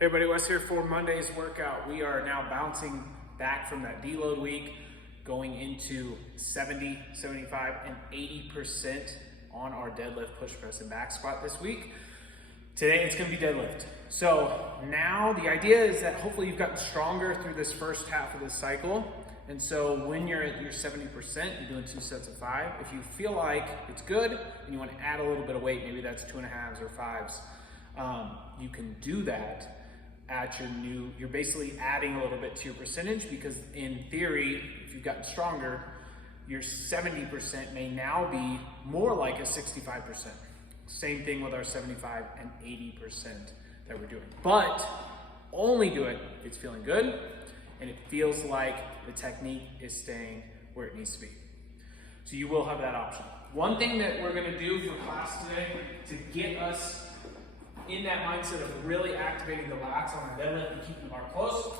Hey everybody, Wes here for Monday's workout. We are now bouncing back from that deload week, going into 70, 75, and 80% on our deadlift, push press, and back squat this week. Today it's gonna be deadlift. So now the idea is that hopefully you've gotten stronger through this first half of this cycle. And so when you're at your 70%, you're doing 2 sets of 5. If you feel like it's good and you wanna add a little bit of weight, maybe that's 2.5s or 5s, you can do that at you're basically adding a little bit to your percentage, because in theory, if you've gotten stronger, your 70% may now be more like a 65%. Same thing with our 75 and 80% that we're doing. But only do it if it's feeling good and it feels like the technique is staying where it needs to be. So you will have that option. One thing that we're gonna do for class today to get us in that mindset of really activating the lats on our deadlift and keeping the bar close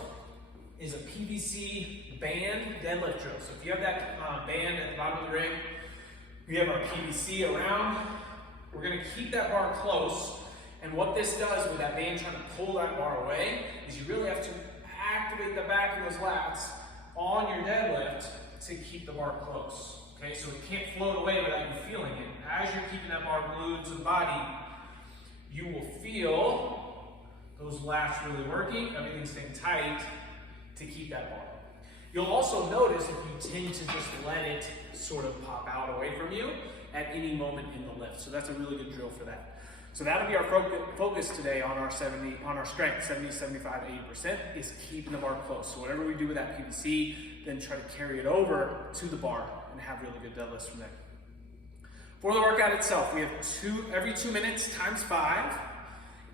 is a PVC band deadlift drill. So if you have that band at the bottom of the rig, we have our PVC around. We're gonna keep that bar close. And what this does with that band trying to pull that bar away is you really have to activate the back of those lats on your deadlift to keep the bar close. Okay, so it can't float away without you feeling it. As you're keeping that bar glued to the body, you will feel those lats really working, everything staying tight to keep that bar. You'll also notice if you tend to just let it sort of pop out away from you at any moment in the lift. So that's a really good drill for that. So that'll be our focus today on our strength, 70, 75, 80%, is keeping the bar close. So whatever we do with that PVC, then try to carry it over to the bar and have really good deadlifts from there. For the workout itself, we have every 2 minutes times 5,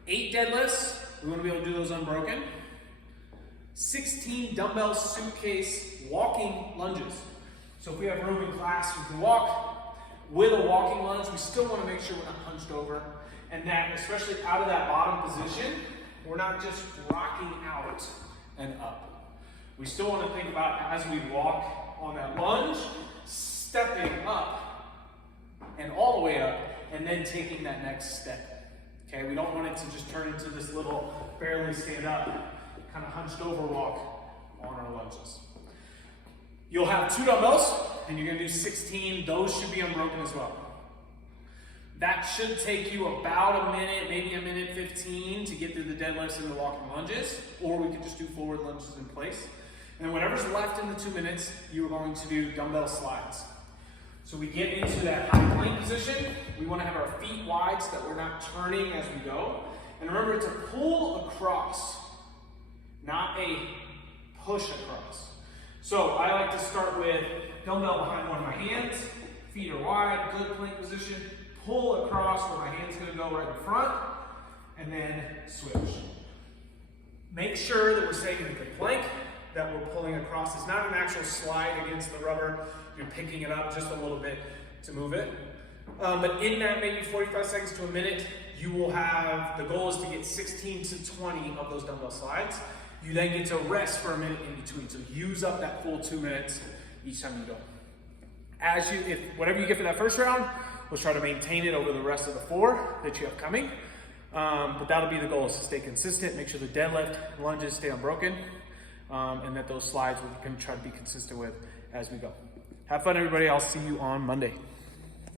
8 deadlifts. We want to be able to do those unbroken. 16 dumbbell suitcase walking lunges. So if we have room in class, we can walk with a walking lunge. We still want to make sure we're not hunched over, and that, especially out of that bottom position, we're not just rocking out and up. We still want to think about, as we walk on that lunge, stepping up and all the way up, and then taking that next step. Okay, we don't want it to just turn into this little barely stand up, kind of hunched over walk on our lunges. You'll have 2 dumbbells, and you're gonna do 16. Those should be unbroken as well. That should take you about a minute, maybe a minute 15 to get through the deadlifts and the walking lunges, or we could just do forward lunges in place. And whatever's left in the 2 minutes, you're going to do dumbbell slides. So we get into that high plank position. We want to have our feet wide so that we're not turning as we go. And remember, it's a pull across, not a push across. So I like to start with dumbbell behind one of my hands, feet are wide, good plank position, pull across where my hand's going to go right in front, and then switch. Make sure that we're staying in a good plank, that we're pulling across. It's not an actual slide against the rubber. You're picking it up just a little bit to move it. But in that maybe 45 seconds to a minute, you will have, the goal is to get 16 to 20 of those dumbbell slides. You then get to rest for a minute in between. So use up that full 2 minutes each time you go. If whatever you get for that first round, we'll try to maintain it over the rest of the 4 that you have coming. But that'll be the goal, is to stay consistent, make sure the deadlift and lunges stay unbroken, and that those slides we can try to be consistent with as we go. Have fun, everybody. I'll see you on Monday.